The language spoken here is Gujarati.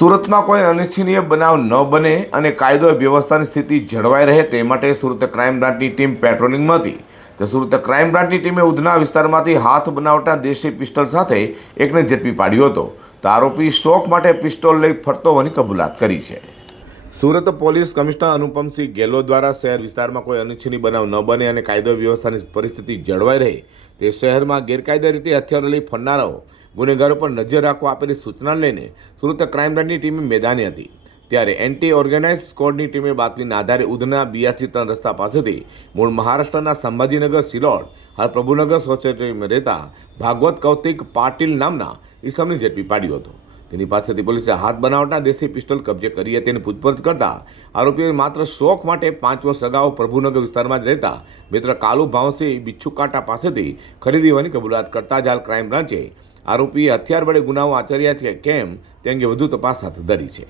સુરતમાં કોઈ અનિચ્છનીય બનાવ ન બને અને કાયદો વ્યવસ્થાની સ્થિતિ જળવાઈ રહે તે માટે સુરત ક્રાઇમ બ્રાન્ચની ટીમ પેટ્રોલિંગમાં હતી. તો સુરત ક્રાઇમ બ્રાન્ચની ટીમે ઉધના વિસ્તારમાંથી હાથ બનાવટા દેશી પિસ્તોલ સાથે એકને ઝડપી પાડ્યો હતો. તો આરોપી શોખ માટે પિસ્તોલ લઈ ફરતો હોવાની કબૂલાત કરી છે. સુરત પોલીસ કમિશનર અનુપમસિંહ ગેહલોત દ્વારા શહેર વિસ્તારમાં કોઈ અનિચ્છનીય બનાવ ન બને અને કાયદો વ્યવસ્થાની પરિસ્થિતિ જળવાઈ રહે તે શહેરમાં ગેરકાયદે રીતે હથિયારો લઈ ફરનારાઓ ગુનેગારો પર નજર રાખવા આપેલી સૂચનાને લઈને સુરત ક્રાઇમ બ્રાન્ચની ટીમે મેદાને હતી. ત્યારે એન્ટી ઓર્ગેનાઇઝ સ્કોડની ટીમે બાતમીના આધારે ઉધના BRC-3 રસ્તા પાસેથી મૂળ મહારાષ્ટ્રના સંભાજીનગર સિલોડ હાલ પ્રભુનગર સોસાયટીમાં રહેતા ભાગવત કૌતિક પાટીલ નામના ઈસમને ઝડપી પાડ્યો હતો. તેની પાસેથી પોલીસે હાથ બનાવટના દેશી પિસ્તોલ કબજે કરી હતી અને પૂછપરછ કરતા આરોપીએ માત્ર શોખ માટે 5 વર્ષ અગાઉ પ્રભુનગર વિસ્તારમાં જ રહેતા મિત્ર કાલુ ભાવસિંહ બિચ્છુકાટા પાસેથી ખરીદી હોવાની કબૂલાત કરતા જ હાલ ક્રાઇમ બ્રાન્ચે આરોપીએ હથિયાર વડે ગુનાઓ આચર્યા છે કેમ તે અંગે વધુ તપાસ હાથ ધરી છે.